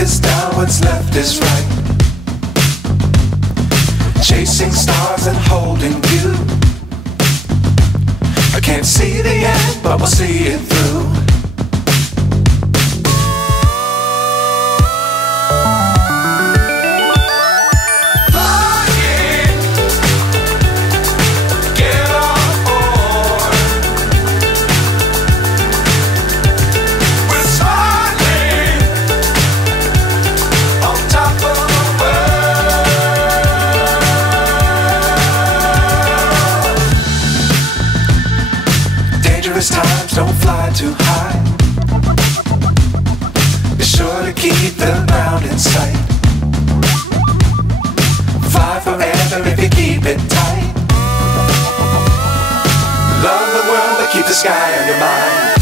is down, what's left is right. Chasing stars and holding you. I can't see the end, but we'll see it through. Times don't fly too high. Be sure to keep the ground in sight. Fly forever if you keep it tight. Love the world but keep the sky on your mind.